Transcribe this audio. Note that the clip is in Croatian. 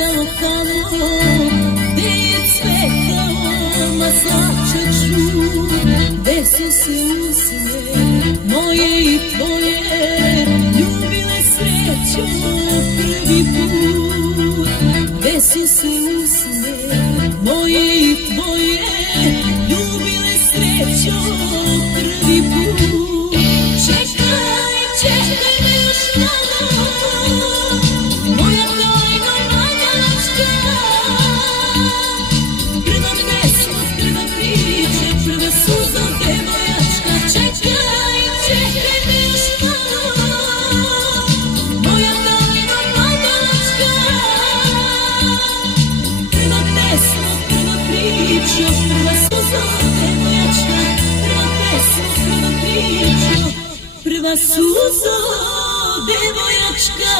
ostalo tamo gde je cvetalo maslače čud, gde su se usne moje i tvoje ljubile srećom prvi put, gde su se usne moje i tvoje ljubile srećom prvi put. Čekaj, čekaj me još malo, moja tajna mađaračka, prva pesma, prva priča, prva suza devojačka. Čekaj, čekaj me još malo, moja tajna mađaračka, prva pesma, prva priča, prva suza devojačka, prva pesma, prva priča, prva suza devojačka.